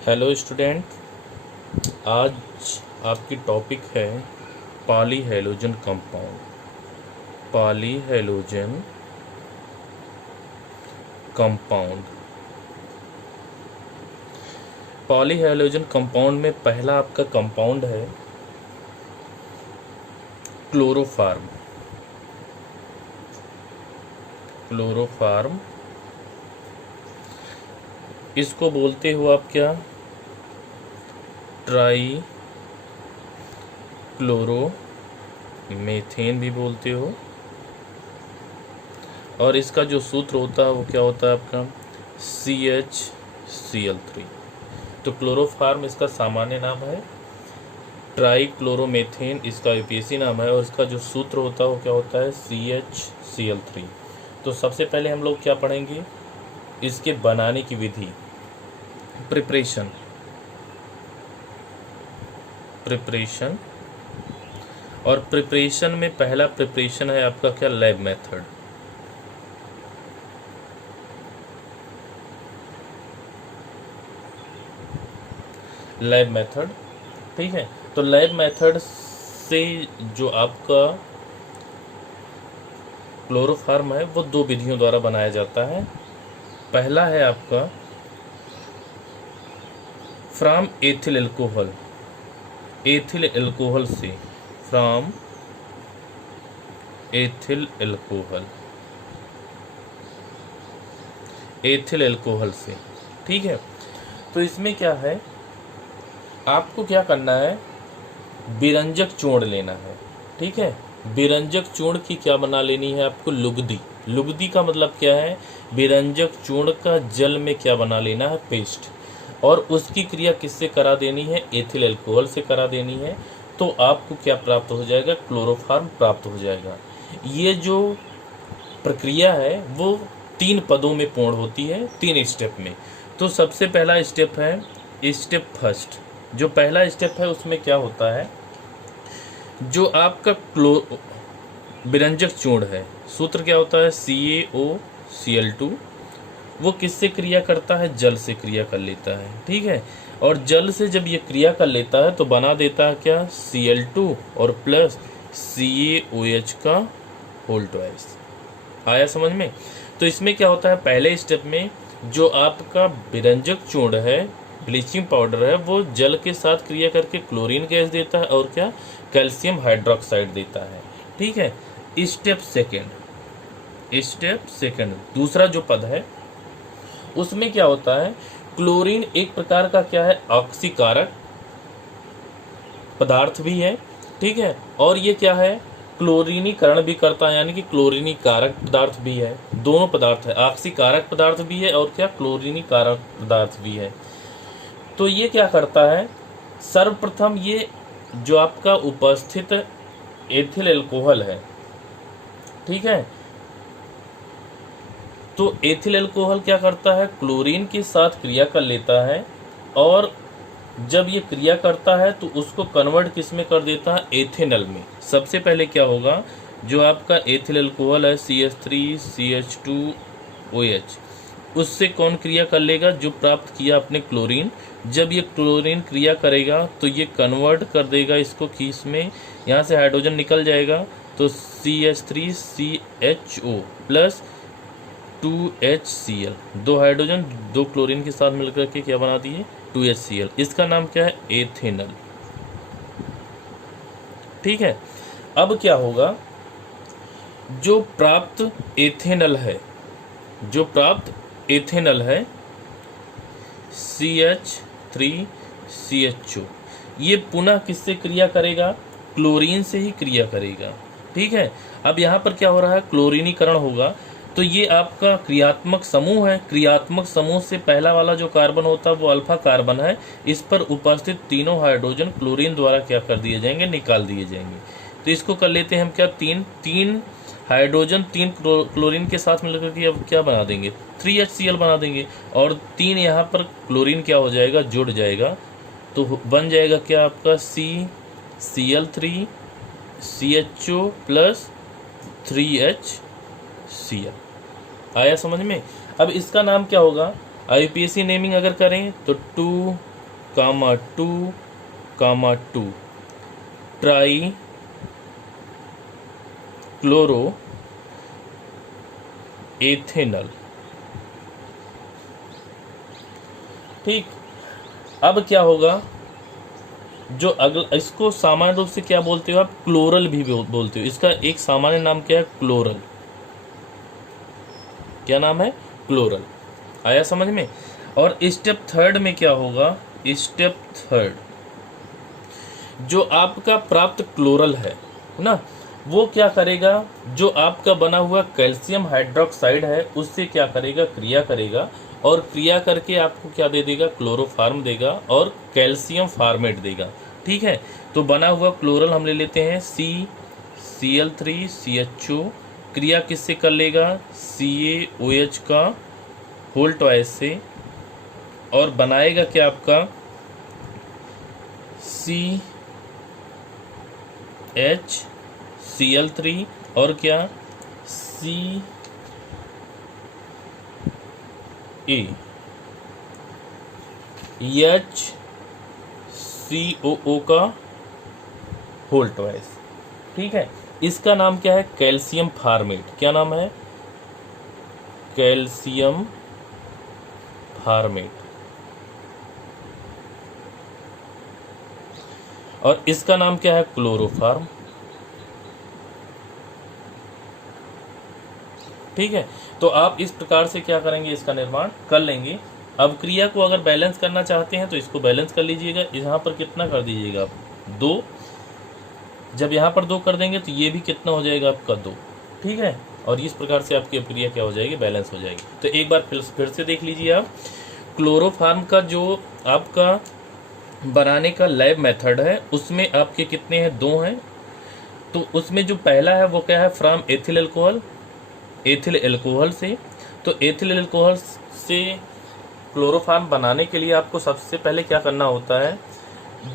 Hello student, आज आपकी topic है polyhalogen compound. Polyhalogen compound polyhalogen compound में पहला आपका कंपाउंड है क्लोरोफार्म। क्लोरोफार्म इसको बोलते हो आप क्या, ट्राई क्लोरोमेथेन भी बोलते हो। और इसका जो सूत्र होता है वो क्या होता है आपका CHCl3। तो क्लोरोफार्म इसका सामान्य नाम है, ट्राई क्लोरोमेथेन इसका यूपीएससी नाम है, और इसका जो सूत्र होता है वो क्या होता है CHCl3। तो सबसे पहले हम लोग क्या पढ़ेंगे, इसके बनाने की विधि, प्रिपरेशन। और प्रिपरेशन में पहला प्रिपरेशन है आपका क्या, लैब मेथड। लैब मेथड, ठीक है। तो लैब मेथड से जो आपका क्लोरोफार्म है वो दो विधियों द्वारा बनाया जाता है। पहला है आपका from ethyl alcohol, ethyl alcohol से, from ethyl alcohol, ethyl alcohol से, ठीक है। तो इसमें क्या है, आपको क्या करना है, विरंजक चूर्ण लेना है, ठीक है। विरंजक चूर्ण की क्या बना लेनी है आपको, लुगदी। लुगदी का मतलब क्या है, विरंजक चूर्ण का जल में क्या बना लेना है, पेस्ट। और उसकी क्रिया किससे करा देनी है, एथिल एल्कोहल से करा देनी है। तो आपको क्या प्राप्त हो जाएगा, क्लोरोफार्म प्राप्त हो जाएगा। ये जो प्रक्रिया है वो 3 पदों में पूर्ण होती है, 3 स्टेप में। तो सबसे पहला स्टेप है स्टेप फर्स्ट। जो पहला स्टेप है उसमें क्या होता है, जो आपका विरंजक चूर्ण है, सूत्र क्या होता है CaOCl2, वो किससे क्रिया करता है, जल से क्रिया कर लेता है, ठीक है। और जल से जब ये क्रिया कर लेता है तो बना देता है क्या, Cl2 और प्लस CaOH का होल ट्वाइस। आया समझ में। तो इसमें क्या होता है, पहले स्टेप में जो आपका विरंजक चूर्ण है, ब्लीचिंग पाउडर है, वो जल के साथ क्रिया करके क्लोरीन गैस देता है और क्या, कैल्शियम हाइड्रोक्साइड देता है, ठीक है। स्टेप सेकंड, दूसरा जो पद है उसमें क्या होता है, क्लोरीन एक प्रकार का क्या है, ऑक्सीकारक पदार्थ भी है, ठीक है। और ये क्या है, क्लोरीनीकरण भी करता है, यानी कि क्लोरीनीकारक पदार्थ भी है। दोनों पदार्थ है, ऑक्सीकारक पदार्थ भी है और क्या, क्लोरीनीकारक पदार्थ भी है। तो ये क्या करता है, सर्वप्रथम ये जो आपका उपस्थित एथिल एल्कोहल है, ठीक है, तो एथिल एल्कोहल क्या करता है, क्लोरीन के साथ क्रिया कर लेता है, और जब ये क्रिया करता है तो उसको कन्वर्ट किस में कर देता है, एथेनॉल में। सबसे पहले क्या होगा, जो आपका एथिल एल्कोहल है CH3CH2OH, उससे कौन क्रिया कर लेगा, जो प्राप्त किया अपने क्लोरीन। जब ये क्लोरीन क्रिया करेगा तो ये कन्वर्ट कर देगा इसको किस में, यहाँ से हाइड्रोजन निकल जाएगा, तो CH3CHO plus 2HCl, 2 hydrogen 2 chlorine के साथ मिलकर के क्या बना दिए, 2HCl। इसका नाम क्या है, एथेनॉल, ठीक है। अब क्या होगा, जो प्राप्त एथेनॉल है, CH3CHO, ये पुनः किससे क्रिया करेगा, क्लोरीन से ही क्रिया करेगा, ठीक है। अब यहाँ पर क्या हो रहा है, क्लोरीनीकरण होगा। तो ये आपका क्रियात्मक समूह है, क्रियात्मक समूह से पहला वाला जो कार्बन होता है वो अल्फा कार्बन है, इस पर उपस्थित तीनों हाइड्रोजन क्लोरीन द्वारा क्या कर दिए जाएंगे, निकाल दिए जाएंगे। तो इसको कर लेते हैं हम क्या, तीन हाइड्रोजन 3 क्लोरीन के साथ मिलकर के अब क्या बना देंगे, 3HCl बना देंगे, और 3 यहाँ पर क्लोरीन क्या हो जाएगा, जुड़ जाएगा, तो बन जाएगा क्या आपका CCl3CHO प्लस 3HCl। आया समझ में। अब इसका नाम क्या होगा, IUPAC नेमिंग अगर करें तो कामा 2 कामा 2 ट्राई क्लोरो एथेनल। ठीक, अब क्या होगा, जो अगला, इसको सामान्य रूप से क्या बोलते हो आप, क्लोरल भी बोलते हो। इसका एक सामान्य नाम क्या है, क्लोरल। क्या नाम है, क्लोरल। आया समझ में। और स्टेप थर्ड में क्या होगा, स्टेप थर्ड जो आपका प्राप्त क्लोरल है ना, वो क्या करेगा, जो आपका बना हुआ कैल्शियम हाइड्रोक्साइड है उससे क्या करेगा, क्रिया करेगा, और क्रिया करके आपको क्या दे देगा, क्लोरोफार्म देगा और कैल्शियम फार्मेट देगा। ठीक है, तो बना हुआ क्लोरल हम ले लेते हैं Cl3CHO, क्रिया किससे कर लेगा, CaOH का होल ट्वाइस से, और बनाएगा क्या आपका CHCl3 और क्या CaHCOO का होल ट्वाइस। ठीक है, इसका नाम क्या है, कैल्शियम फार्मेट। क्या नाम है, कैल्शियम फार्मेट। और इसका नाम क्या है, क्लोरोफार्म। ठीक है, तो आप इस प्रकार से क्या करेंगे, इसका निर्माण कर लेंगे। अब क्रिया को अगर बैलेंस करना चाहते हैं तो इसको बैलेंस कर लीजिएगा। यहाँ पर कितना कर दीजिएगा आप, 2। जब यहाँ पर 2 कर देंगे तो ये भी कितना हो जाएगा आपका, 2। ठीक है, और इस प्रकार से आपकी क्रिया क्या हो जाएगी, बैलेंस हो जाएगी। तो एक बार फिर से देख लीजिए आप, क्लोरोफार्म का जो आपका बनाने का लैब मेथड है उसमें आपके कितने हैं, 2 हैं। तो उसमें जो पहला है वो क्या है, from ethyl alcohol, ethyl alcohol से। तो एथिल अल्कोहल से क्लोरोफार्म बनाने के लिए आपको सबसे पहले क्या करना होता है,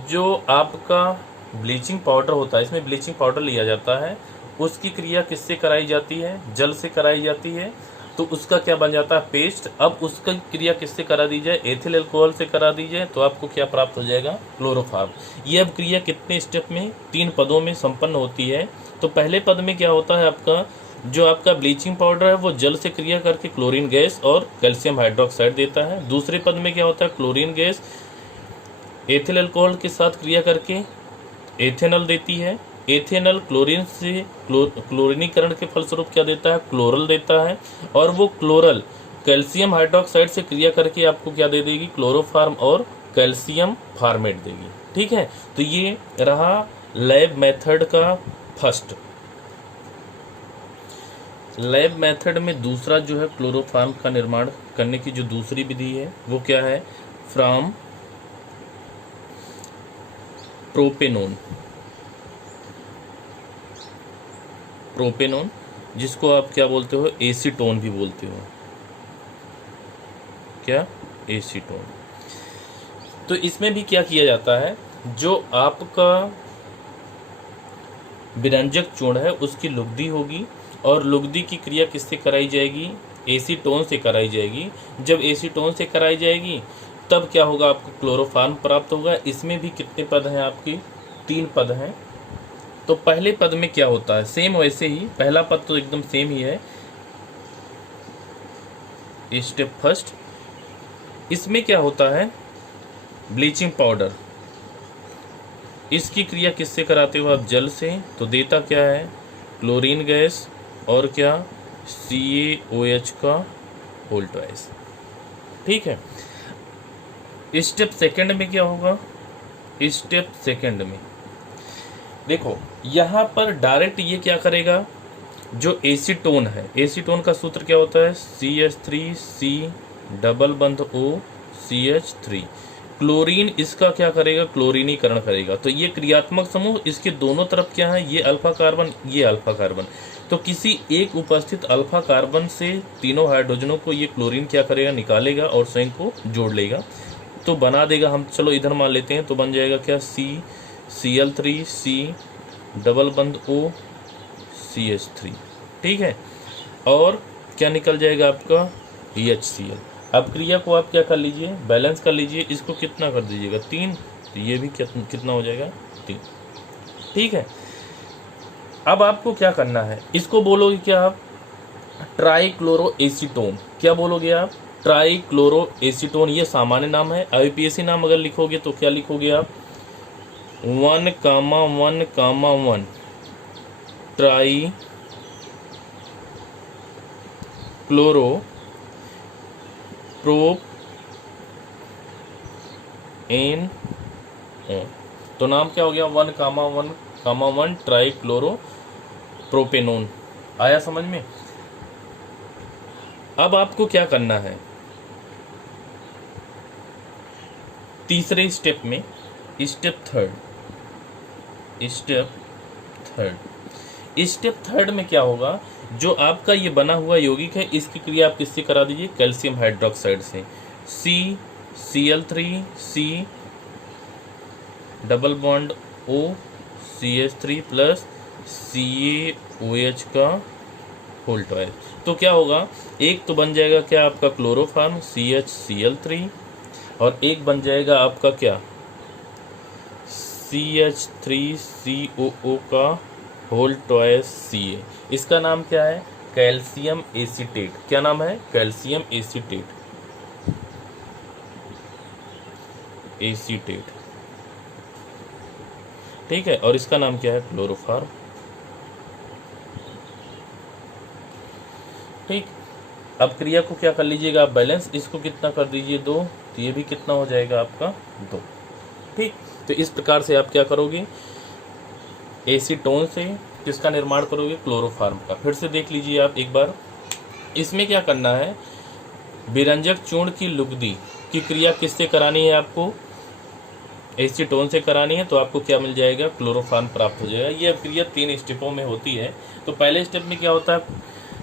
जो आपका ब्लीचिंग पाउडर होता है, इसमें ब्लीचिंग पाउडर लिया जाता है, उसकी क्रिया किससे कराई जाती है, जल से कराई जाती है। तो उसका क्या बन जाता है, पेस्ट। अब उसका क्रिया किससे करा दी जाए, एथिल अल्कोहल से करा दी जाए, तो आपको क्या प्राप्त हो जाएगा, क्लोरोफार्म। ये अब क्रिया कितने स्टेप में, 3 पदों में संपन्न होती है। तो पहले पद में क्या होता है, आपका जो आपका ब्लीचिंग पाउडर है वो जल से क्रिया करके क्लोरीन गैस और कैल्शियम हाइड्रोक्साइड देता है। दूसरे पद में क्या होता है, क्लोरीन गैस एथिल अल्कोहल के साथ क्रिया करके एथेनॉल देती है। एथेनॉल क्लोरीन से क्लोरीनीकरण के फलस्वरूप क्या देता है, क्लोरल देता है। और वो क्लोरल कैल्शियम हाइड्रोक्साइड से क्रिया करके आपको क्या दे देगी, क्लोरोफार्म और कैल्शियम फार्मेट देगी। ठीक है, तो ये रहा लैब मेथड का फर्स्ट। लैब मेथड में दूसरा जो है क्लोरोफार्म का निर्माण करने की जो दूसरी विधि है वो क्या है, फ्रॉम प्रोपेनोन। प्रोपेनोन जिसको आप क्या बोलते हो, एसीटोन भी बोलते हो। क्या, एसीटोन। तो इसमें भी क्या किया जाता है, जो आपका विरंजक चूर्ण है उसकी लुगदी होगी, और लुगदी की क्रिया किससे कराई जाएगी, एसीटोन से कराई जाएगी। जब एसीटोन से कराई जाएगी तब क्या होगा, आपको क्लोरोफार्म प्राप्त होगा। इसमें भी कितने पद हैं आपके, 3 पद हैं। तो पहले पद में क्या होता है, सेम वैसे ही, पहला पद तो एकदम सेम ही है, स्टेप फर्स्ट। इसमें क्या होता है, ब्लीचिंग पाउडर, इसकी क्रिया किससे कराते हो आप, जल से। तो देता क्या है, क्लोरीन गैस और क्या, CaOH का होल ट्वाइस। ठीक है, स्टेप सेकंड में क्या होगा, स्टेप सेकंड में देखो यहाँ पर डायरेक्ट ये क्या करेगा, जो एसीटोन है, एसीटोन का सूत्र क्या होता है, CH3C≡OCH3। क्लोरीन इसका क्या करेगा, क्लोरीनीकरण करेगा। तो ये क्रियात्मक समूह, इसके दोनों तरफ क्या है, ये अल्फा कार्बन, ये अल्फा कार्बन। तो किसी एक उपस्थित अल्फा कार्बन से तीनों हाइड्रोजनों को ये क्लोरीन क्या करेगा, निकालेगा और संयुग को जोड़ लेगा, तो बना देगा। हम चलो इधर मान लेते हैं, तो बन जाएगा क्या, CCl3C≡OCH3। ठीक है, और क्या निकल जाएगा आपका, HCl। अब क्रिया को आप क्या कर लीजिए, बैलेंस कर लीजिए, इसको कितना कर दीजिएगा 3, तो ये भी कितना हो जाएगा 3। ठीक है, अब आपको क्या करना है, इसको बोलोगे क्या आप, ट्राइक्लोरो एसीटोन। क्या बोलोगे आप, ट्राइक्लोरो एसीटोन। ये सामान्य नाम है। आईपीएससी नाम अगर लिखोगे तो क्या लिखोगे आप, 1,1,1 tri chloro prop an o. तो नाम क्या हो गया, 1,1,1 ट्राई क्लोरो प्रोपेनोन। आया समझ में। अब आपको क्या करना है, तीसरे स्टेप में, स्टेप थर्ड में क्या होगा, जो आपका ये बना हुआ यौगिक है इसकी क्रिया आप किससे करा दीजिए, कैल्शियम हाइड्रोक्साइड से। CCl3 C double bond O CH3 plus CaOH का होल ट्वाइस। तो क्या होगा, एक तो बन जाएगा क्या आपका क्लोरोफार्म CHCl3, और एक बन जाएगा आपका क्या CH3COO का होल ट्वाइस Ca। इसका नाम क्या है, कैल्शियम एसीटेट। क्या नाम है, कैल्शियम एसीटेट। ठीक है, और इसका नाम क्या है, क्लोरोफार्म। ठीक, अब क्रिया को क्या कर लीजिएगा आप, बैलेंस, इसको कितना कर दीजिए 2, तो ये भी कितना हो जाएगा आपका 2। ठीक, तो इस प्रकार से आप क्या करोगे, एसीटोन से किसका निर्माण करोगे, क्लोरोफार्म का। फिर से देख लीजिए आप एक बार, इसमें क्या करना है, विरंजक चूर्ण की लुगदी की क्रिया किससे करानी है आपको, एसीटोन से करानी है। तो आपको क्या मिल जाएगा, क्लोरोफार्म प्राप्त हो जाएगा। ये क्रिया 3 स्टेपों में होती है। तो पहले स्टेप में क्या होता है,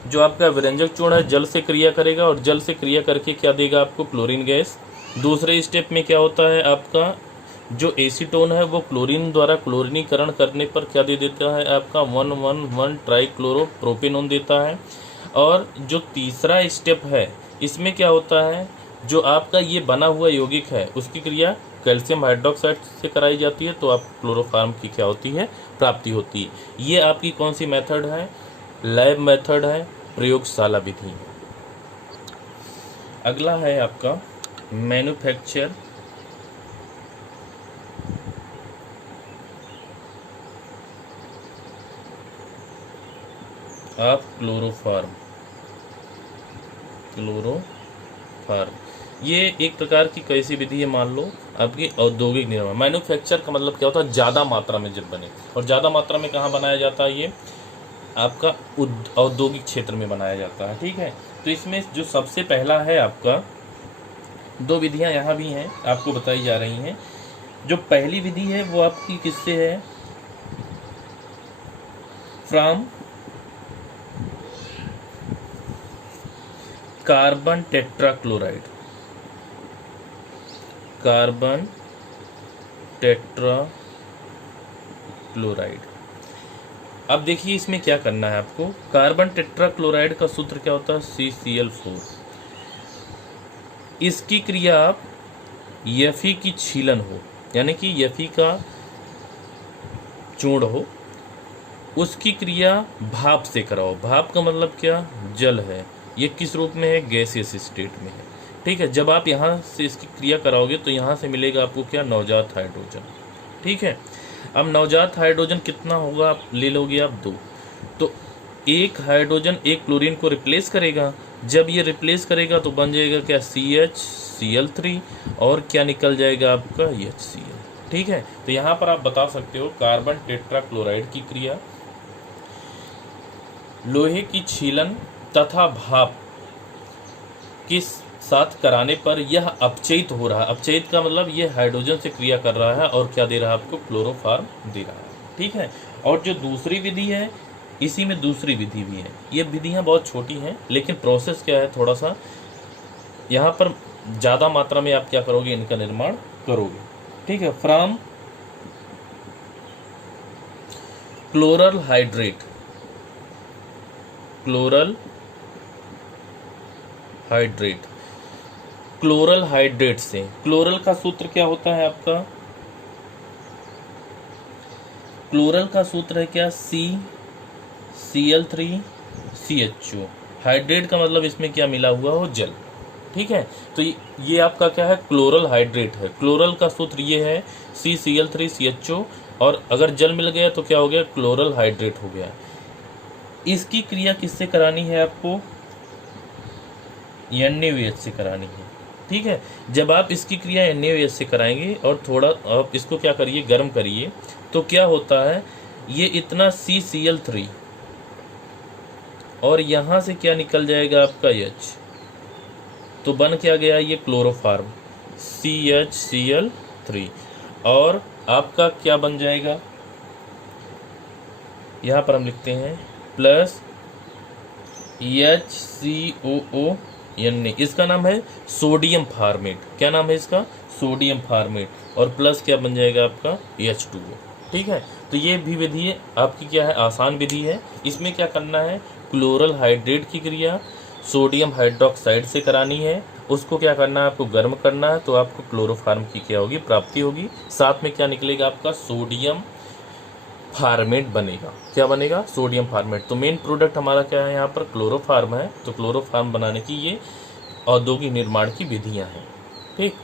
जो आपका विरंजक चूर्ण है जल से क्रिया करेगा, और जल से क्रिया करके क्या देगा आपको, क्लोरीन गैस। दूसरे स्टेप में क्या होता है, आपका जो एसीटोन है वो क्लोरीन द्वारा क्लोरीनीकरण करने पर क्या दे देता है, आपका 1,1,1 ट्राइक्लोरो प्रोपेनोन देता है। और जो तीसरा स्टेप है, इसमें क्या होता है, जो आपका ये बना हुआ यौगिक है उसकी क्रिया कैल्शियम हाइड्रोक्साइड से कराई जाती है, तो आप क्लोरोफार्म की क्या होती है, प्राप्ति होती है। ये आपकी कौन सी मेथड है, लैब मेथड है, प्रयोगशाला विधि है। अगला है आपका मैन्युफैक्चर ऑफ क्लोरोफार्म। ये एक प्रकार की कैसी विधि है, मान लो आपकी औद्योगिक निर्माण। मैन्युफैक्चर का मतलब क्या होता है, ज़्यादा मात्रा में जब बने, और ज़्यादा मात्रा में कहाँ बनाया जाता है, ये आपका औद्योगिक क्षेत्र में बनाया जाता है। ठीक है, तो इसमें जो सबसे पहला है आपका, 2 विधियां यहाँ भी हैं आपको बताई जा रही हैं। जो पहली विधि है वो आपकी किससे है, फ्रॉम कार्बन टेट्राक्लोराइड। अब देखिए इसमें क्या करना है आपको, कार्बन टेट्राक्लोराइड का सूत्र क्या होता है, CCl4। इसकी क्रिया आप Fe की छीलन हो, यानी कि Fe का चूर्ण हो, उसकी क्रिया भाप से कराओ। भाप का मतलब क्या, जल है, ये किस रूप में है, गैसियस स्टेट में है। ठीक है, जब आप यहाँ से इसकी क्रिया कराओगे तो यहाँ से मिलेगा आपको क्या, नवजात हाइड्रोजन। ठीक है, अब नवजात हाइड्रोजन कितना होगा, आप ले लोगे आप 2। तो एक हाइड्रोजन एक क्लोरीन को रिप्लेस करेगा, जब ये रिप्लेस करेगा तो बन जाएगा क्या, CHCl3, और क्या निकल जाएगा आपका HCl। ठीक है, तो यहाँ पर आप बता सकते हो कार्बन टेट्राक्लोराइड की क्रिया लोहे की छीलन तथा भाप के साथ कराने पर यह अपचयित हो रहा है। अपचयित का मतलब ये हाइड्रोजन से क्रिया कर रहा है और क्या दे रहा है आपको, क्लोरोफार्म दे रहा है। ठीक है, और जो दूसरी विधि है, इसी में दूसरी विधि भी है। ये विधियां बहुत छोटी हैं, लेकिन प्रोसेस क्या है, थोड़ा सा यहाँ पर ज़्यादा मात्रा में आप क्या करोगे, इनका निर्माण करोगे। ठीक है, from chloral hydrate chloral hydrate से। क्लोरल का सूत्र क्या होता है आपका? क्लोरल का सूत्र है क्या? Cl3CHO। हाइड्रेट का मतलब इसमें क्या मिला हुआ हो? जल। ठीक है, तो ये आपका क्या है? क्लोरल हाइड्रेट है। क्लोरल का सूत्र ये है CCl3CHO, और अगर जल मिल गया तो क्या हो गया? क्लोरल हाइड्रेट हो गया। इसकी क्रिया किससे करानी है आपको? NaOH से करानी है। ठीक है, जब आप इसकी क्रिया NaOH से कराएंगे और थोड़ा आप इसको क्या करिए, गर्म करिए, तो क्या होता है, ये इतना CCl3 और यहाँ से क्या निकल जाएगा आपका H, तो बन क्या गया? ये क्लोरोफार्म CHCl3, और आपका क्या बन जाएगा? यहाँ पर हम लिखते हैं प्लस HCOO, इसका नाम है सोडियम फार्मेट। क्या नाम है इसका? Sodium format. और प्लस क्या बन जाएगा आपका? H2O। ठीक है, तो ये भी विधि आपकी क्या है? आसान विधि है। इसमें क्या करना है? क्लोरल हाइड्रेट की क्रिया सोडियम हाइड्रोक्साइड से करानी है। उसको क्या करना है? आपको गर्म करना है, तो आपको क्लोरोफार्म की क्या होगी? प्राप्ति होगी। साथ में क्या निकलेगा आपका? सोडियम फार्मेट बनेगा। क्या बनेगा? Sodium format. तो मेन प्रोडक्ट हमारा क्या है यहाँ पर? क्लोरोफार्म है। तो क्लोरोफार्म बनाने की ये औद्योगिक निर्माण की विधियां हैं। ठीक,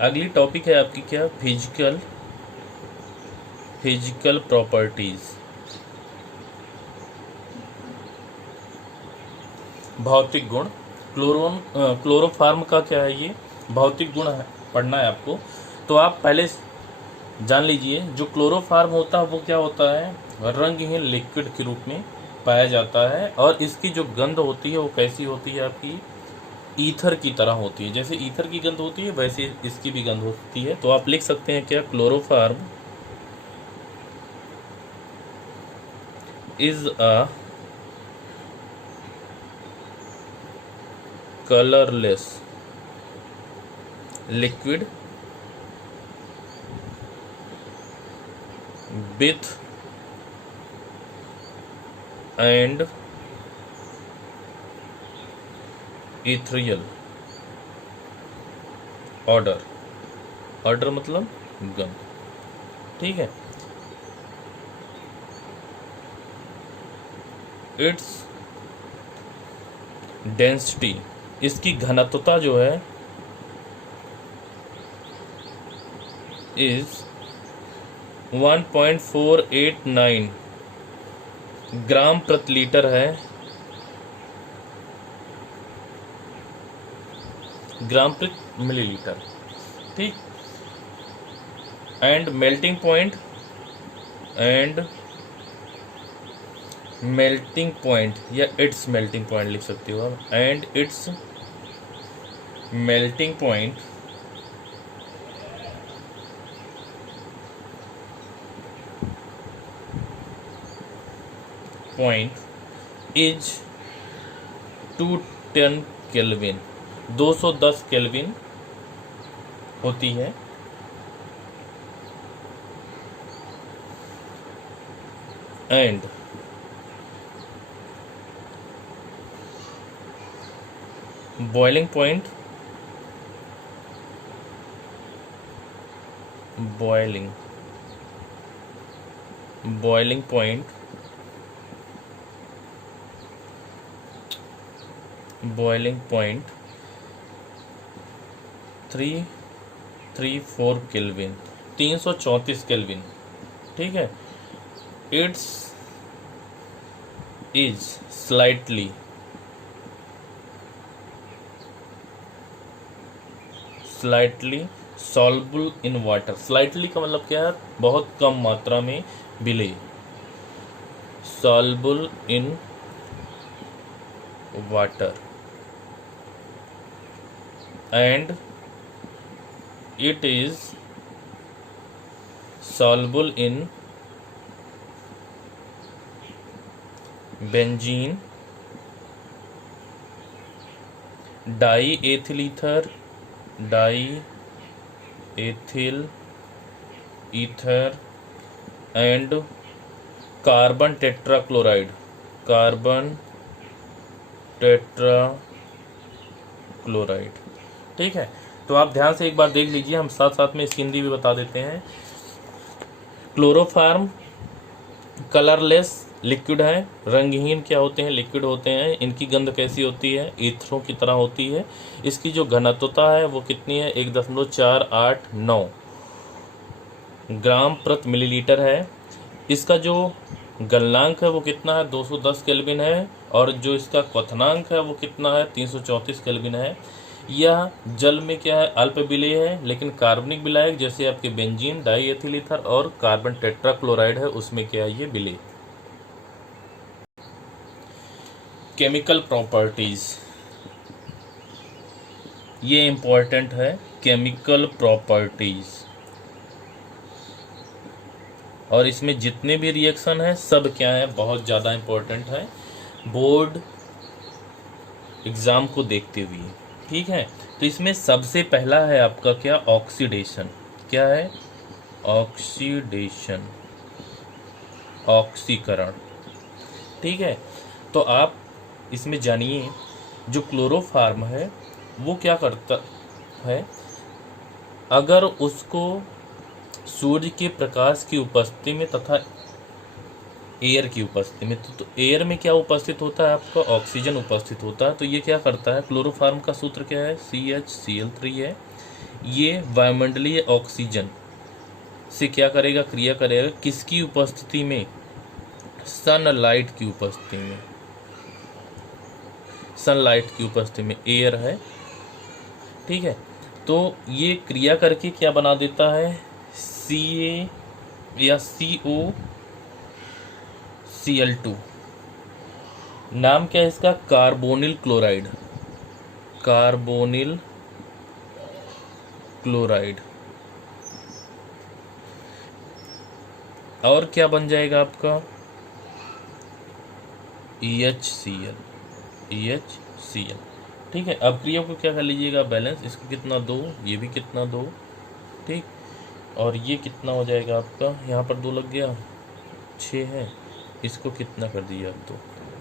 अगली टॉपिक है आपकी क्या? फिजिकल प्रॉपर्टीज, भौतिक गुण। क्लोरोफार्म का क्या है? ये भौतिक गुण है, पढ़ना है आपको। तो आप पहले जान लीजिए, जो क्लोरोफार्म होता है वो क्या होता है? रंगहीन लिक्विड के रूप में पाया जाता है, और इसकी जो गंध होती है वो कैसी होती है आपकी? ईथर की तरह होती है। जैसे ईथर की गंध होती है वैसे इसकी भी गंध होती है। तो आप लिख सकते हैं क्या? Chloroform is a colourless liquid with and ethereal odor। Order मतलब गंध। ठीक है, इट्स डेंसिटी, इसकी घनत्वता जो है, इज 1.489 ग्राम प्रति लीटर है। ग्राम प्रति मिलीलीटर। ठीक, एंड मेल्टिंग पॉइंट या इट्स मेल्टिंग पॉइंट लिख सकते हो आप। And it's melting point is 210 kelvin, 210 kelvin होती है। And boiling point boiling point 334 kelvin, 334 kelvin. ठीक है, it's is slightly soluble in water. Slightly का मतलब क्या है? बहुत कम मात्रा में विलेय। Soluble in water and it is soluble in benzene, diethyl ether and carbon tetrachloride chloride. ठीक है, तो आप ध्यान से एक बार देख लीजिए, हम साथ साथ में इसकी हिंदी भी बता देते हैं। क्लोरोफॉर्म कलरलेस लिक्विड है, रंगहीन क्या होते हैं, लिक्विड होते हैं। इनकी गंध कैसी होती है, ईथरों की तरह होती है। इसकी जो घनत्वता है वो कितनी है, 1.489 ग्राम प्रति मिलीलीटर है। इसका जो गलनांक है वो कितना है, 210 केल्विन है। और जो इसका क्वथनांक है वो कितना है, 334 केल्विन है। यह जल में क्या है, अल्प विलेय है, लेकिन कार्बनिक विलायक जैसे आपके बेंजीन, डाई एथिल ईथर और कार्बन टेट्राक्लोराइड है उसमें क्या है, ये विलेय। केमिकल प्रॉपर्टीज, ये इंपॉर्टेंट है। केमिकल प्रॉपर्टीज, और इसमें जितने भी रिएक्शन है सब क्या है, बहुत ज़्यादा इंपॉर्टेंट है बोर्ड एग्जाम को देखते हुए। ठीक है, तो इसमें सबसे पहला है आपका क्या, ऑक्सीडेशन। क्या है, ऑक्सीडेशन, ऑक्सीकरण। ठीक है, तो आप इसमें जानिए जो क्लोरोफार्म है वो क्या करता है, अगर उसको सूर्य के प्रकाश की उपस्थिति में तथा एयर की उपस्थिति में, तो एयर में क्या उपस्थित होता है आपका, ऑक्सीजन उपस्थित होता है। तो ये क्या करता है, क्लोरोफार्म का सूत्र क्या है, CHCl3 है। ये वायुमंडलीय ऑक्सीजन से क्या करेगा, क्रिया करेगा, किसकी उपस्थिति में, सनलाइट की उपस्थिति में, सनलाइट की उपस्थिति में, एयर है। ठीक है, तो ये क्रिया करके क्या बना देता है, Ca या COCl2। नाम क्या है इसका, कार्बोनिल क्लोराइड, कार्बोनिल क्लोराइड। और क्या बन जाएगा आपका, EHCl, EHCl। ठीक है, अब क्रिया को क्या कर लीजिएगा, बैलेंस, इसको कितना 2, ये भी कितना 2, ठीक, और ये कितना हो जाएगा आपका, यहाँ पर 2 लग गया, 6 है, इसको कितना कर दिया आप 2।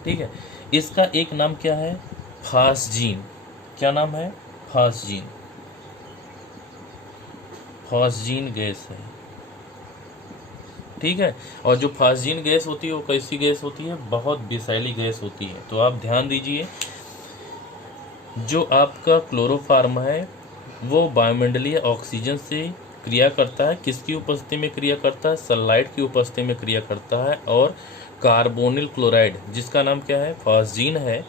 ठीक है, इसका एक नाम क्या है, फास्जीन। क्या नाम है, फास्जीन, फास्जीन गैस है। ठीक है, और जो फास्जीन गैस होती है वो कैसी गैस होती है, बहुत विषैली गैस होती है। तो आप ध्यान दीजिए, जो आपका क्लोरोफार्म है वो वायुमंडलीय ऑक्सीजन से क्रिया करता है, किसकी उपस्थिति में क्रिया करता है, सनलाइट की उपस्थिति में क्रिया करता है। और कार्बोनिल क्लोराइड जिसका नाम क्या है, फास्जीन है,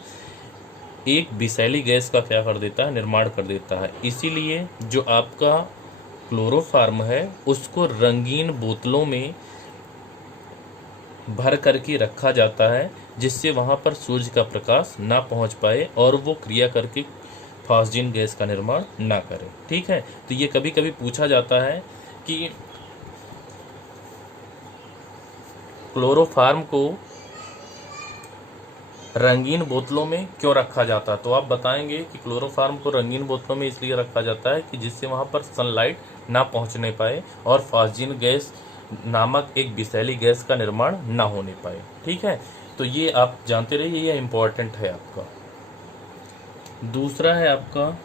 एक विषैली गैस का क्या कर देता है, निर्माण कर देता है। इसीलिए जो आपका क्लोरोफार्म है उसको रंगीन बोतलों में भर करके रखा जाता है, जिससे वहाँ पर सूर्य का प्रकाश ना पहुँच पाए और वो क्रिया करके फास्जीन गैस का निर्माण ना करे। ठीक है, तो ये कभी कभी पूछा जाता है कि क्लोरोफार्म को रंगीन बोतलों में क्यों रखा जाता है, तो आप बताएंगे कि क्लोरोफार्म को रंगीन बोतलों में इसलिए रखा जाता है कि जिससे वहाँ पर सनलाइट ना पहुँचने पाए और फास्जीन गैस नामक एक विषैली गैस का निर्माण ना होने पाए। ठीक है, तो ये आप जानते रहिए, ये इम्पोर्टेंट है आपका। दूसरा है आपका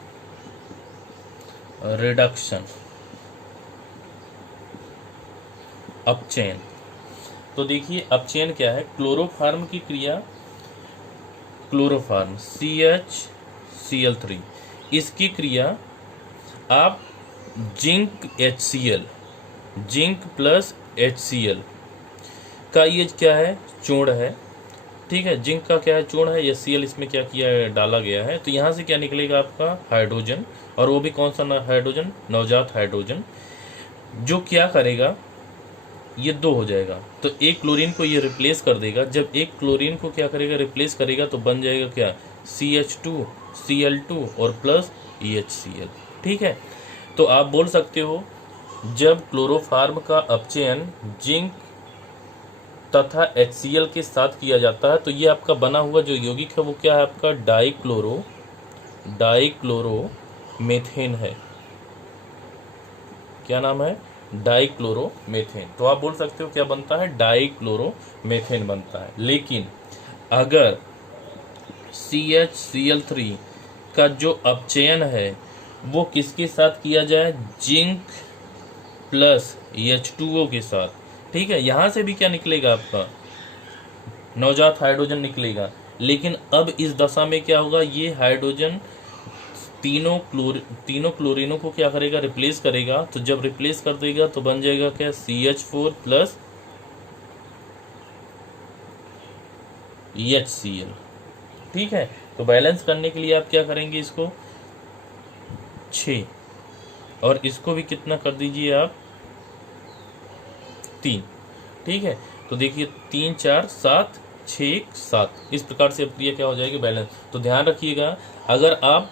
रिडक्शन, अपचयन। तो देखिए अपचयन क्या है, क्लोरोफार्म की क्रिया, क्लोरोफार्म CHCl3, इसकी क्रिया आप zinc HCl, zinc plus HCl का ये क्या है, चूर्ण है। ठीक है, जिंक का क्या है, चूर्ण है, HCl इसमें क्या किया है, डाला गया है। तो यहाँ से क्या निकलेगा आपका, हाइड्रोजन, और वो भी कौन सा हाइड्रोजन, नवजात हाइड्रोजन, जो क्या करेगा, ये 2 हो जाएगा। तो एक क्लोरीन को ये रिप्लेस कर देगा। जब एक क्लोरीन को क्या करेगा, रिप्लेस करेगा, तो बन जाएगा क्या, CH2, Cl2 और प्लस EHCl। ठीक है, तो आप बोल सकते हो जब क्लोरोफार्म का अपचयन जिंक तथा HCl के साथ किया जाता है तो ये आपका बना हुआ जो यौगिक है वो क्या है आपका, डाइक्लोरोमेथेन है। क्या नाम है, डाइक्लोरोमेथेन। तो आप बोल सकते हो क्या बनता है, डाइक्लोरोमेथेन बनता है। लेकिन अगर CHCl3 का जो अपचयन है वो किसके साथ किया जाए, जिंक प्लस H2O के साथ। ठीक है, यहां से भी क्या निकलेगा आपका, नवजात हाइड्रोजन निकलेगा। लेकिन अब इस दशा में क्या होगा, ये हाइड्रोजन तीनों क्लोरीनों को क्या करेगा, रिप्लेस करेगा। तो जब रिप्लेस कर देगा तो बन जाएगा क्या, CH4 प्लस HCl। ठीक है, तो बैलेंस करने के लिए आप क्या करेंगे, इसको 6 और इसको भी कितना कर दीजिए आप, 3। ठीक है, तो देखिए 3 4 7 6 7, इस प्रकार से अपक्रिया क्या हो जाएगी, बैलेंस। तो ध्यान रखिएगा, अगर आप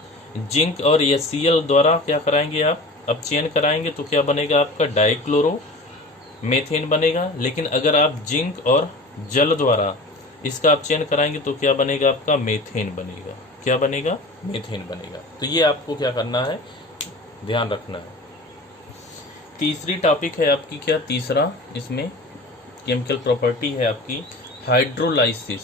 जिंक और HCl द्वारा क्या कराएंगे, आप अपचयन कराएंगे तो क्या बनेगा आपका, डाइक्लोरो मेथेन बनेगा। लेकिन अगर आप जिंक और जल द्वारा इसका अपचयन कराएंगे तो क्या बनेगा आपका, मेथेन बनेगा। क्या बनेगा, मेथेन बनेगा। तो ये आपको क्या करना है, ध्यान रखना है। तीसरी टॉपिक है आपकी क्या, तीसरा इसमें केमिकल प्रॉपर्टी है आपकी हाइड्रोलाइसिस।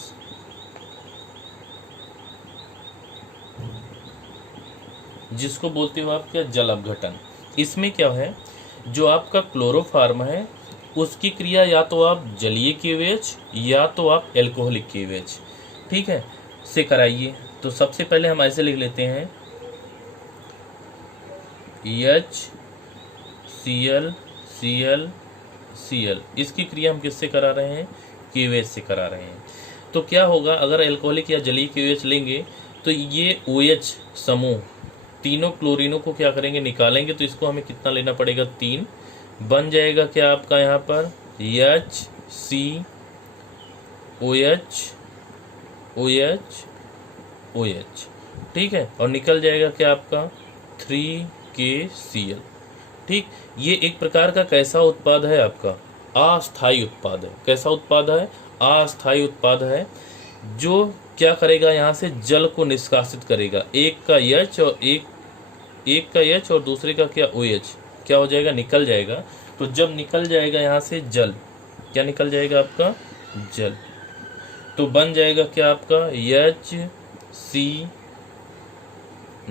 जिसको बोलते हो आप क्या, जल अपघटन। इसमें क्या है, जो आपका क्लोरोफार्म है उसकी क्रिया या तो आप जलीय KOH या तो आप एल्कोहलिक KOH, ठीक है, से कराइए। तो सबसे पहले हम ऐसे लिख लेते हैं, HCl Cl Cl, इसकी क्रिया हम किससे करा रहे हैं, KOH से करा रहे हैं। तो क्या होगा, अगर एल्कोहलिक या जलीय KOH लेंगे तो ये OH समूह तीनों क्लोरीनों को क्या करेंगे, निकालेंगे। तो इसको हमें कितना लेना पड़ेगा, 3। बन जाएगा क्या आपका यहाँ पर HCOH। ठीक है, और निकल जाएगा क्या आपका 3KCl। ठीक, ये एक प्रकार का कैसा उत्पाद है आपका, अस्थायी उत्पाद है। कैसा उत्पाद है, अस्थायी उत्पाद है, जो क्या करेगा, यहाँ से जल को निष्कासित करेगा। एक का H और दूसरे का क्या, OH, क्या हो जाएगा, निकल जाएगा। तो जब निकल जाएगा यहाँ से जल, क्या निकल जाएगा आपका, जल, तो बन जाएगा क्या आपका HC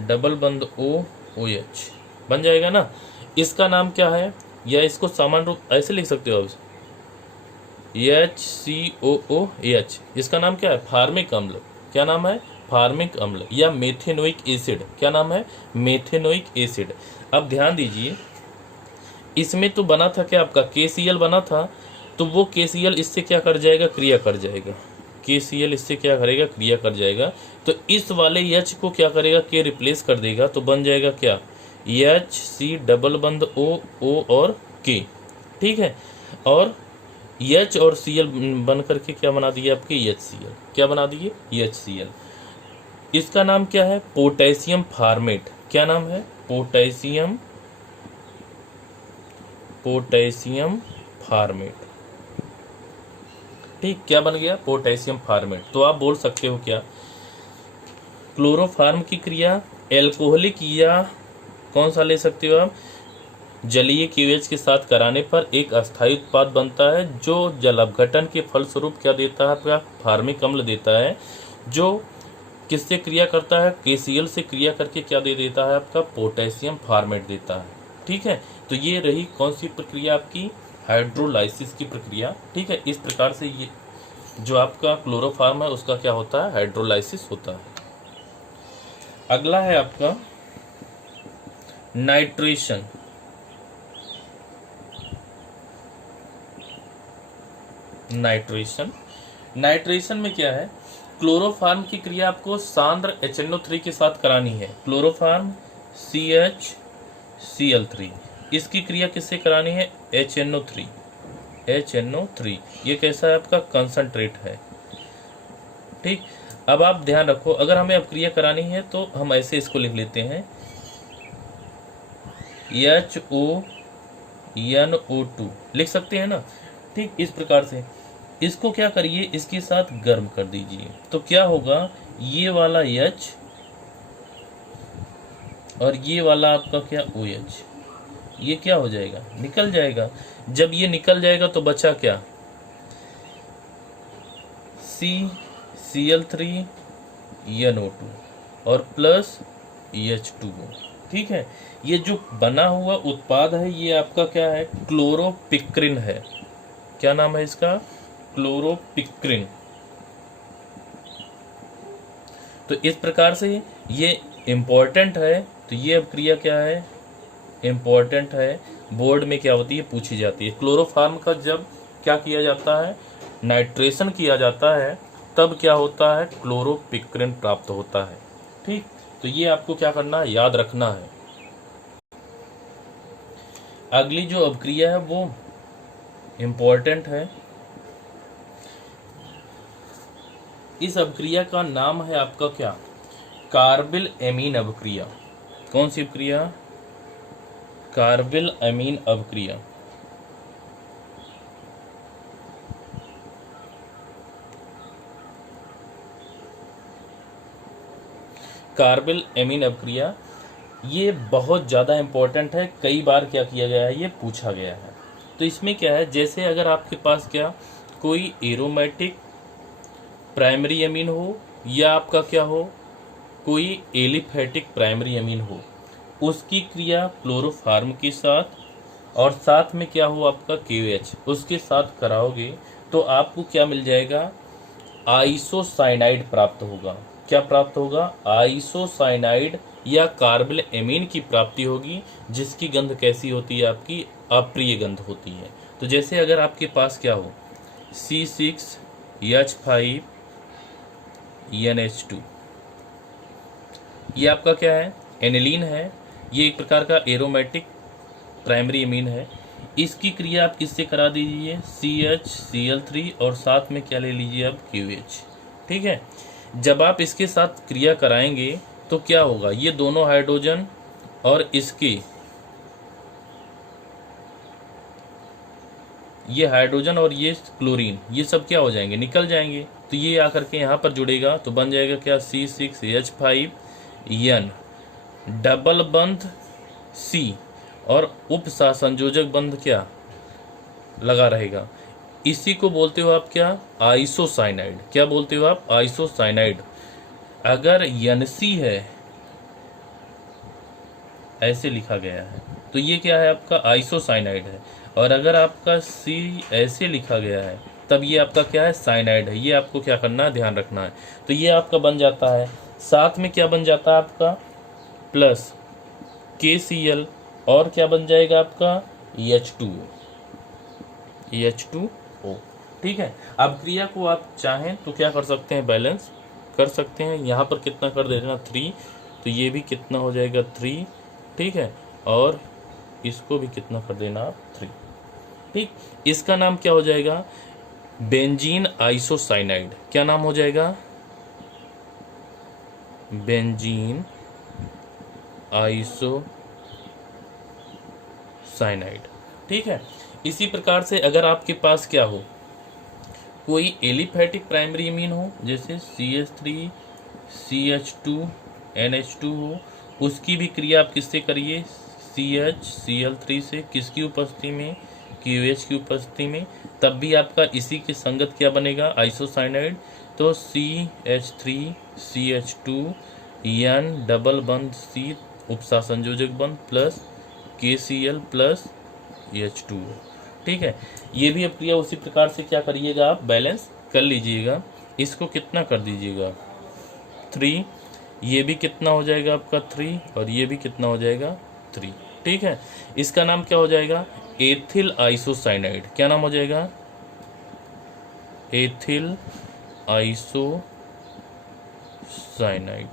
डबल बंद OH बन जाएगा ना। इसका नाम क्या है, या इसको सामान्य रूप ऐसे लिख सकते हो आप, HCOOH। इसका नाम क्या है, फार्मिक अम्ल। क्या नाम है, फार्मिक अम्ल या मेथेनोइक एसिड। क्या नाम है, मेथेनोइक एसिड। अब ध्यान दीजिए, इसमें तो बना था क्या आपका, KCl बना था। तो वो KCl इससे क्या कर जाएगा, क्रिया कर जाएगा। KCl इससे क्या करेगा, क्रिया कर जाएगा। तो इस वाले H को क्या करेगा, K रिप्लेस कर देगा। तो बन जाएगा क्या, HC डबल बंद O और K। ठीक है, और H और Cl बन करके क्या बना दिए आपके, HCl। क्या बना दिए, HCl। इसका नाम क्या है, पोटेशियम फार्मेट। क्या नाम है, पोटेशियम फार्मेट। ठीक, क्या बन गया, पोटेशियम फार्मेट। तो आप बोल सकते हो क्या, क्लोरोफार्म की क्रिया एल्कोहलिक या कौन सा ले सकते हो आप, जलीय KOH के साथ कराने पर एक अस्थायी उत्पाद बनता है, जो जल अपघटन के फलस्वरूप क्या देता है आपका, फार्मिक अम्ल देता है, जो किससे क्रिया करता है, KCl से क्रिया करके क्या दे देता है आपका, पोटेशियम फार्मेट देता है। ठीक है, तो ये रही कौन सी प्रक्रिया आपकी, हाइड्रोलाइसिस की प्रक्रिया। ठीक है, इस प्रकार से ये जो आपका क्लोरोफार्म है उसका क्या होता है, हाइड्रोलाइसिस होता है। अगला है आपका नाइट्रेशन। नाइट्रेशन में क्या है, क्लोरोफार्म की क्रिया आपको सांद्र HNO3 के साथ करानी है। क्लोरोफार्म CHCl3, इसकी क्रिया किससे करानी है, HNO3। ये कैसा है आपका, कंसंट्रेट है। ठीक, अब आप ध्यान रखो, अगर हमें अब क्रिया करानी है तो हम ऐसे इसको लिख लेते हैं, HONO2 लिख सकते हैं ना। ठीक, इस प्रकार से इसको क्या करिए, इसके साथ गर्म कर दीजिए। तो क्या होगा, ये वाला H और ये वाला आपका क्या, OH, ये क्या हो जाएगा, निकल जाएगा। जब ये निकल जाएगा तो बचा क्या, CCl3NO2 और प्लस H2O। ठीक है, ये जो बना हुआ उत्पाद है ये आपका क्या है, क्लोरोपिक्रिन है। क्या नाम है इसका, क्लोरोपिक्रिन। तो इस प्रकार से ये इम्पोर्टेंट है। तो ये अभिक्रिया क्या है, इम्पोर्टेंट है, बोर्ड में क्या होती है, पूछी जाती है। क्लोरोफार्म का जब क्या किया जाता है, नाइट्रेशन किया जाता है, तब क्या होता है, क्लोरोपिक्रिन प्राप्त होता है। ठीक, तो ये आपको क्या करना है, याद रखना है। अगली जो अभिक्रिया है वो इम्पोर्टेंट है। इस अभिक्रिया का नाम है आपका क्या, कार्बिल एमीन अभिक्रिया। कौन सी अभिक्रिया, कार्बिल एमीन अभिक्रिया। कार्बिल एमीन अभिक्रिया ये बहुत ज़्यादा इम्पोर्टेंट है, कई बार क्या किया गया है, ये पूछा गया है। तो इसमें क्या है, जैसे अगर आपके पास क्या कोई एरोमेटिक प्राइमरी अमीन हो या आपका क्या हो कोई एलिफेटिक प्राइमरी अमीन हो, उसकी क्रिया क्लोरोफार्म के साथ और साथ में क्या हो आपका KOH उसके साथ कराओगे तो आपको क्या मिल जाएगा, आइसोसाइनाइड प्राप्त होगा। क्या प्राप्त होगा, आइसोसाइनाइड या कार्बिल एमीन की प्राप्ति होगी, जिसकी गंध कैसी होती है, आपकी अप्रिय गंध होती है। तो जैसे अगर आपके पास क्या हो C6H5NH2, ये आपका क्या है, एनिलीन है। ये एक प्रकार का एरोमेटिक प्राइमरी अमीन है। इसकी क्रिया आप किससे करा दीजिए, CHCl3 और साथ में क्या ले लीजिए आप, KOH। ठीक है, जब आप इसके साथ क्रिया कराएंगे तो क्या होगा, ये दोनों हाइड्रोजन और इसके ये हाइड्रोजन और ये क्लोरीन, ये सब क्या हो जाएंगे, निकल जाएंगे। तो ये आकर के यहाँ पर जुड़ेगा तो बन जाएगा क्या, C6H5N डबल बंध C और उपसहसंयोजक बंध क्या लगा रहेगा। इसी को बोलते हो आप क्या, आइसोसाइनाइड। क्या बोलते हो आप, आइसोसाइनाइड। अगर NC है, ऐसे लिखा गया है, तो ये क्या है आपका, आइसोसाइनाइड है। और अगर आपका C ऐसे लिखा गया है, तब ये आपका क्या है, साइनाइड है। ये आपको क्या करना है, ध्यान रखना है। तो ये आपका बन जाता है, साथ में क्या बन जाता है आपका, प्लस KCl और क्या बन जाएगा आपका, H2O। ठीक है, अब क्रिया को आप चाहें तो क्या कर सकते हैं, बैलेंस कर सकते हैं। यहाँ पर कितना कर देना, 3, तो ये भी कितना हो जाएगा, 3। ठीक है, और इसको भी कितना कर देना, 3। ठीक, इसका नाम क्या हो जाएगा, बेंजीन आइसोसाइनाइड। क्या नाम हो जाएगा, बेंजीन आइसोसाइनाइड। ठीक है, इसी प्रकार से अगर आपके पास क्या हो, कोई एलिफेटिक प्राइमरी अमीन हो, जैसे CH3CH2NH2 हो, उसकी भी क्रिया आप किससे करिए, CHCl3 से, किसकी उपस्थिति में, KOH की उपस्थिति में, तब भी आपका इसी के संगत क्या बनेगा, आइसोसाइनाइड। तो CH3CH2N डबल बंध C उपसहसंयोजक बंध प्लस KCl प्लस H2O। ठीक है, ये भी अभिक्रिया उसी प्रकार से क्या करिएगा, आप बैलेंस कर लीजिएगा। इसको कितना कर दीजिएगा, 3। ये भी कितना हो जाएगा आपका, 3, और ये भी कितना हो जाएगा, 3। ठीक है, इसका नाम क्या हो जाएगा, एथिल आइसोसाइनाइड। क्या नाम हो जाएगा, एथिल आइसोसाइनाइड।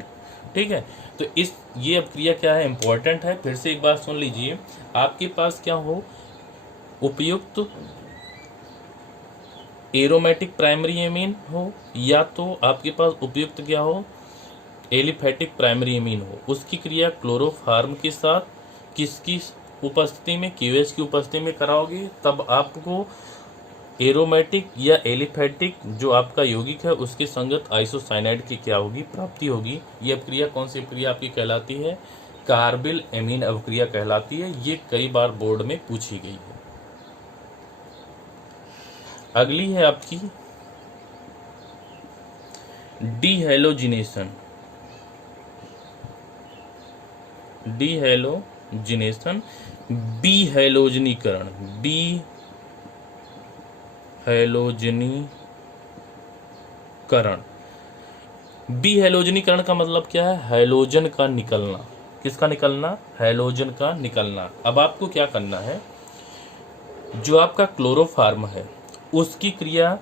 ठीक है, तो ये अभिक्रिया क्या है, इंपॉर्टेंट है। फिर से एक बार सुन लीजिए, आपके पास क्या हो, उपयुक्त एरोमेटिक प्राइमरी अमीन हो, या तो आपके पास उपयुक्त क्या हो, एलिफेटिक प्राइमरी अमीन हो, उसकी क्रिया क्लोरोफार्म के साथ किसकी उपस्थिति में, KOH की उपस्थिति में कराओगे, तब आपको एरोमेटिक या एलिफेटिक जो आपका यौगिक है उसके संगत आइसोसाइनाइड की क्या होगी, प्राप्ति होगी। यह अभिक्रिया कौन सी अभिक्रिया आपकी कहलाती है, कार्बिल एमीन अभिक्रिया कहलाती है। ये कई बार बोर्ड में पूछी गई है। अगली है आपकी डीहेलोजिनेशन। डिहैलोजिनेशन, बी हैलोजनीकरण, बी हैलोजनीकरण। बी हैलोजनीकरण का मतलब क्या है? हैलोजन का निकलना। किसका निकलना? हैलोजन का निकलना। अब आपको क्या करना है, जो आपका क्लोरोफार्म है उसकी क्रिया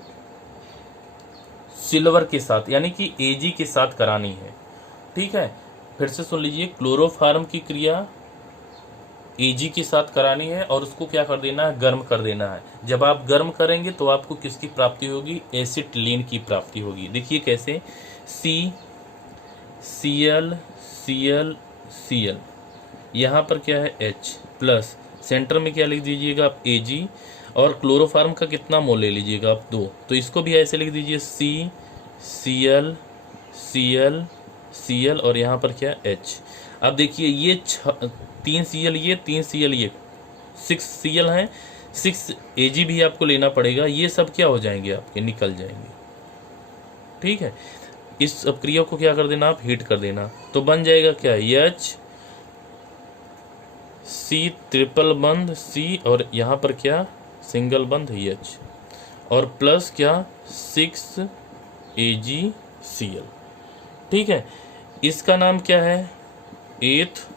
सिल्वर के साथ यानी कि Ag के साथ करानी है। ठीक है, फिर से सुन लीजिए, क्लोरोफार्म की क्रिया Ag के साथ करानी है और उसको क्या कर देना है? गर्म कर देना है। जब आप गर्म करेंगे तो आपको किसकी प्राप्ति होगी? एसिटिलीन की प्राप्ति होगी। देखिए कैसे, Cl Cl Cl, यहाँ पर क्या है? H प्लस, सेंटर में क्या लिख दीजिएगा आप? Ag, और क्लोरोफार्म का कितना मोल ले लीजिएगा आप? 2, तो इसको भी ऐसे लिख दीजिए Cl Cl Cl, और यहाँ पर क्या? H। अब देखिए ये 3 Cl ये 3 Cl ये 6 Cl हैं, 6 Ag भी आपको लेना पड़ेगा। ये सब क्या हो जाएंगे? आपके निकल जाएंगे। ठीक है, इस अपक्रिया को क्या कर देना? आप हीट कर देना, तो बन जाएगा क्या? H C ट्रिपल बंध C, और यहाँ पर क्या? सिंगल बंध H, और प्लस क्या? 6 AgCl। ठीक है, इसका नाम क्या है? एथ,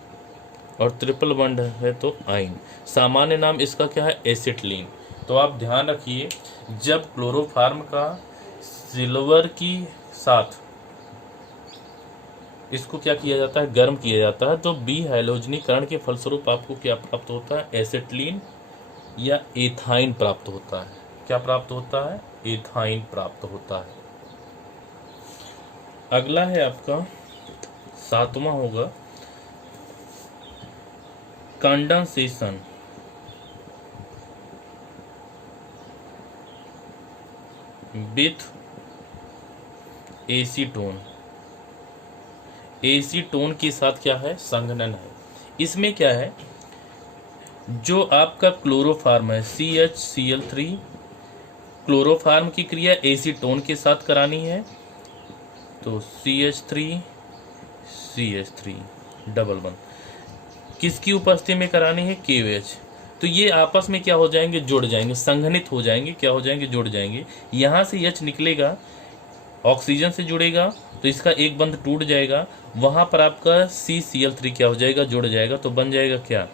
और ट्रिपल बंड है तो आइन। सामान्य नाम इसका क्या है? एसिटिलीन। तो आप ध्यान रखिए, जब क्लोरोफार्म का सिल्वर की साथ इसको क्या किया जाता है? गर्म किया जाता है, तो बी हैलोजनीकरण के फलस्वरूप आपको क्या प्राप्त होता है? एसिटिलीन या एथाइन प्राप्त होता है। क्या प्राप्त होता है? एथाइन प्राप्त होता है। अगला है आपका 7वां होगा कंडेंसेशन विथ एसीटोन। एसीटोन के साथ क्या है? संघनन है। इसमें क्या है, जो आपका क्लोरोफार्म है CHCl3, क्लोरोफार्म की क्रिया एसीटोन के साथ करानी है, तो CH3 डबल बंध। किसकी उपस्थिति में करानी है? KOH। तो ये आपस में क्या हो जाएंगे? जुड़ जाएंगे, संघनित हो जाएंगे। क्या हो जाएंगे? जुड़ जाएंगे। यहाँ से H निकलेगा, ऑक्सीजन से जुड़ेगा, तो इसका एक बंध टूट जाएगा, वहां पर आपका CCl3 क्या हो जाएगा? जुड़ जाएगा, तो बन जाएगा क्या?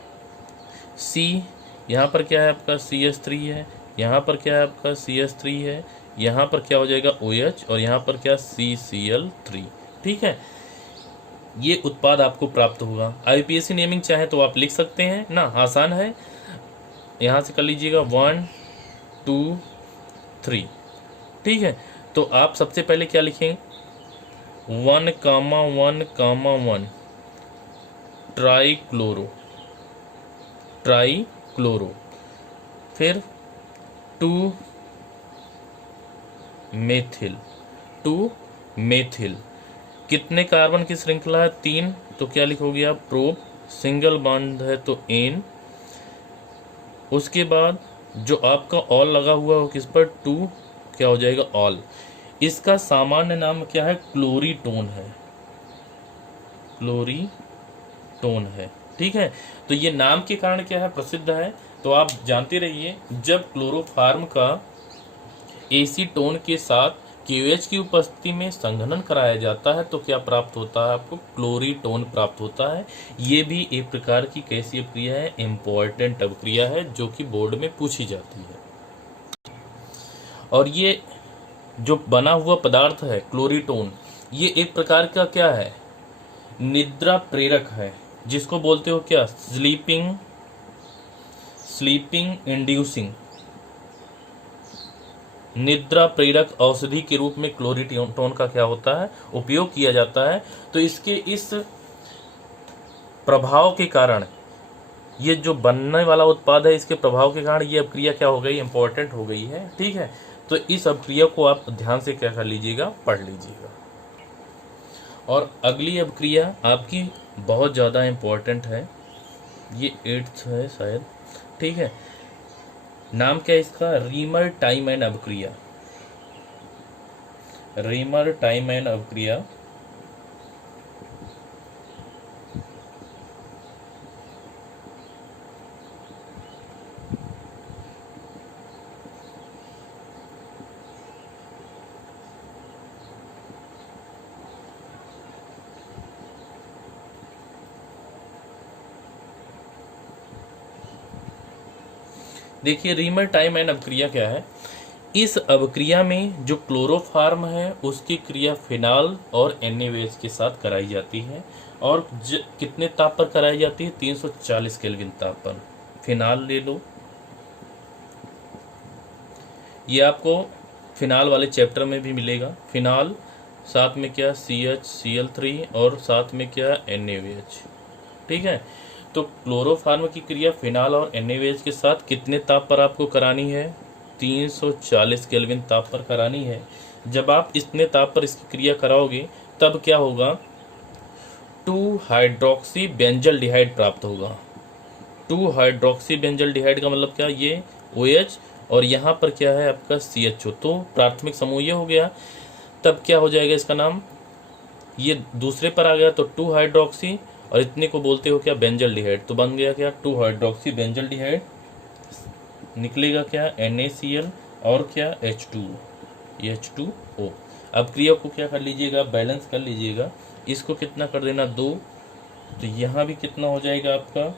C, यहाँ पर क्या है आपका? CH3 है, यहाँ पर क्या है आपका? CH3 है, यहाँ पर क्या हो जाएगा? OH, और यहाँ पर क्या? CCl3। ठीक है, ये उत्पाद आपको प्राप्त होगा। IUPAC नेमिंग चाहे तो आप लिख सकते हैं ना, आसान है। यहाँ से कर लीजिएगा 1 2 3। ठीक है, तो आप सबसे पहले क्या लिखेंगे? 1,1,1 ट्राई क्लोरो, फिर 2 मेथिल। कितने कार्बन की श्रृंखला है? 3, तो क्या लिखोगे आप? प्रोप। सिंगल बॉन्ड है तो एन। उसके बाद जो आपका ऑल लगा हुआ हो किस पर? 2, क्या हो जाएगा? ऑल। इसका सामान्य नाम क्या है? क्लोरीटोन है, क्लोरीटोन है। ठीक है, तो ये नाम के कारण क्या है? प्रसिद्ध है। तो आप जानते रहिए, जब क्लोरोफार्म का एसीटोन के साथ KOH की उपस्थिति में संघनन कराया जाता है तो क्या प्राप्त होता है? आपको क्लोरीटोन प्राप्त होता है। ये भी एक प्रकार की कैसी अपक्रिया है? इम्पोर्टेंट अपक्रिया है, जो कि बोर्ड में पूछी जाती है। और ये जो बना हुआ पदार्थ है क्लोरीटोन, ये एक प्रकार का क्या है? निद्रा प्रेरक है, जिसको बोलते हो क्या? Sleeping inducing. निद्रा प्रेरक औषधि के रूप में क्लोरीटोन का क्या होता है? उपयोग किया जाता है। तो इसके इस प्रभाव के कारण, ये जो बनने वाला उत्पाद है, इसके प्रभाव के कारण ये अपक्रिया क्या हो गई? इंपॉर्टेंट हो गई है। ठीक है, तो इस अपक्रिया को आप ध्यान से क्या कर लीजिएगा? पढ़ लीजिएगा। और अगली अपक्रिया आपकी बहुत ज़्यादा इंपॉर्टेंट है, ये 8th है शायद। ठीक है, नाम क्या है इसका? रीमर टाइमैन अपक्रिया। रीमर टाइमैन अपक्रिया देखिए रीमर टाइम एंड अभिक्रिया क्या है। इस अभिक्रिया में जो क्लोरोफार्म है उसकी क्रिया फिनाल और NaOH के साथ कराई जाती है और कितने ताप पर कराई जाती है, 340 केल्विन ताप पर। फिनाल ले लो, ये आपको फिनाल वाले चैप्टर में भी मिलेगा। फिनाल साथ में क्या CHCl3 और साथ में क्या NaOH, ठीक है। तो क्लोरोफार्म की क्रिया फिनाल और NaOH के साथ कितने ताप पर आपको करानी है, 340 केल्विन ताप पर करानी है। जब आप इतने ताप पर इसकी क्रिया कराओगे तब क्या होगा, 2 हाइड्रोक्सी बेंजल्डिहाइड प्राप्त होगा। 2 हाइड्रोक्सी बेंजल्डिहाइड का मतलब क्या, ये OH और यहाँ पर क्या है आपका CHO, तो प्राथमिक समूह ये हो गया। तब क्या हो जाएगा इसका नाम, ये दूसरे पर आ गया तो 2 हाइड्रोक्सी और इतने को बोलते हो क्या, बेंजल्डिहाइड। तो बन गया क्या, 2 हाइड्रोक्सी बेंजल्डिहाइड, निकलेगा क्या NaCl और क्या H2O। अब क्रिया को क्या कर लीजिएगा, बैलेंस कर लीजिएगा। इसको कितना कर देना 2, तो यहाँ भी कितना हो जाएगा आपका,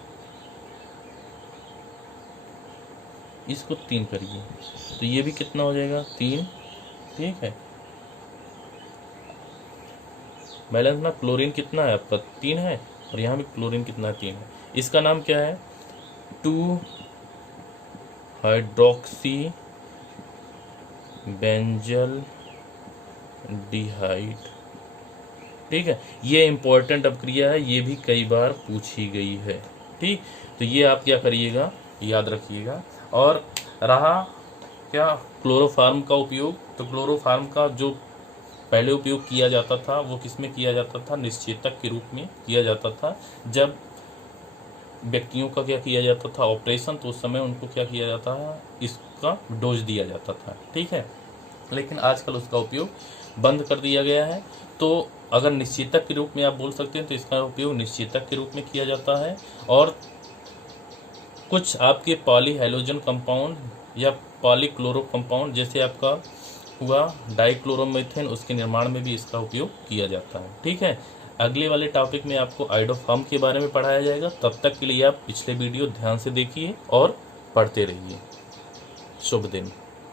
इसको 3 करिए तो ये भी कितना हो जाएगा 3, ठीक है। बैलेंस ना, क्लोरीन कितना है आपका 3 है और यहाँ भी क्लोरीन कितना 3 है। इसका नाम क्या है, 2 हाइड्रोक्सी बेंजल डिहाइड, ठीक है। ये इंपॉर्टेंट अभिक्रिया है, ये भी कई बार पूछी गई है, ठीक। तो ये आप क्या करिएगा, याद रखिएगा। और रहा क्या क्लोरोफार्म का उपयोग, तो क्लोरोफार्म का जो पहले उपयोग किया जाता था वो किस में किया जाता था, निश्चेतक के रूप में किया जाता था। जब व्यक्तियों का क्या किया जाता था, ऑपरेशन, तो उस समय उनको क्या किया जाता है, इसका डोज दिया जाता था, ठीक है। लेकिन आजकल उसका उपयोग बंद कर दिया गया है। तो अगर निश्चेतक के रूप में आप बोल सकते हैं तो इसका उपयोग निश्चेतक के रूप में किया जाता है। और कुछ आपके पॉली हैलोजन कंपाउंड या पॉलीक्लोरो कंपाउंड जैसे आपका हुआ डाइक्लोरोमीथेन, उसके निर्माण में भी इसका उपयोग किया जाता है, ठीक है। अगले वाले टॉपिक में आपको आइडोफार्म के बारे में पढ़ाया जाएगा। तब तक के लिए आप पिछले वीडियो ध्यान से देखिए और पढ़ते रहिए। शुभ दिन।